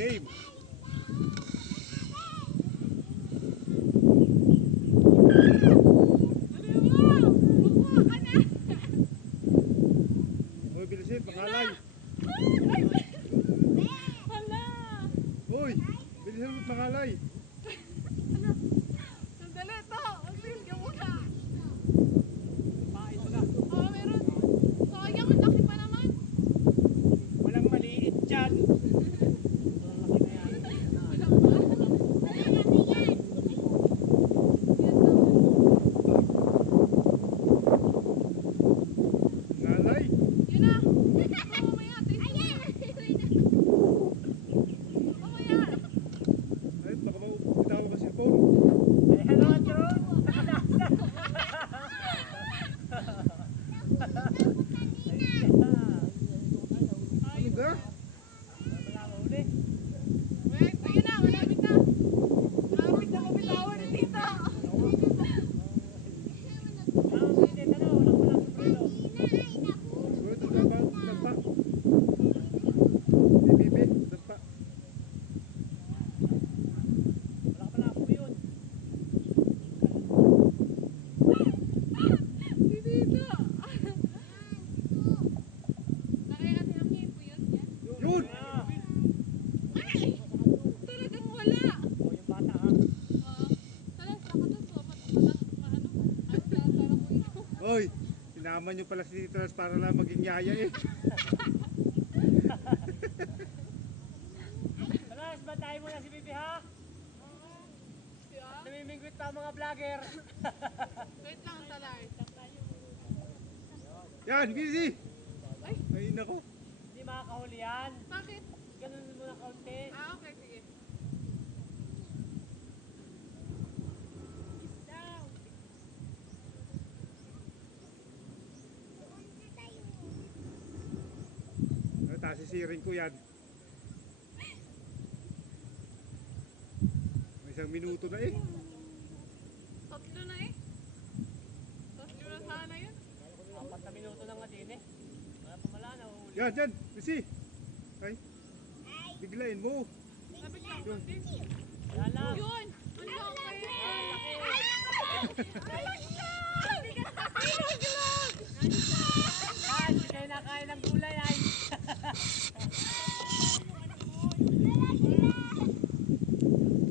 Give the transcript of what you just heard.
Game. Uy, bilisin, pangalay. Hala! Uy, bilisin mo pangalay. Sandali ito! Mag-film ka muna! Oo, meron. Sayang, ang laki pa naman. Walang maliit dyan. Walang pa. Pangalay. Yun na! Oo, mamaya. Mamaya. Ay, baka maubitaw ka si Paul. Ay, hello, Andrew. Ano ga? Wala mo uli. Wait, ayun na, malapit na. Malapit na mabitawan ni tita. Hindi, walang sombrero. Uy, dampa. Bibi, dampa. Wala ka pala po yun. Si tita. Nakakatihangin po yun. Yun! Ay! Talagang wala. O, yung bata ha. Tala, saka to. Ang tala ko ito. Oy, sinama nyo pala si Titras para lang maging yaya eh. Talas, bantayin mo na si Bibi ha. Siya? Namimingwit pa ang mga vlogger. Wait lang, talay. Yan, busy! Ay, Ay, nako. Hindi makakahuli yan. bakit? Ganun mo na kaunti. Okay, sige. Sisirin ko yan. May isang minuto na eh. Tatlo na eh. Tatlo na sana yun. 4 na minuto lang nga din eh. Wala pa mala na uhuli. Yan, dyan, busy. Ay, biglain mo. Lapit lang, konti. Wala lang. Yun! Ang laki! Laki. Ay, laki! Hindi ka nakapilog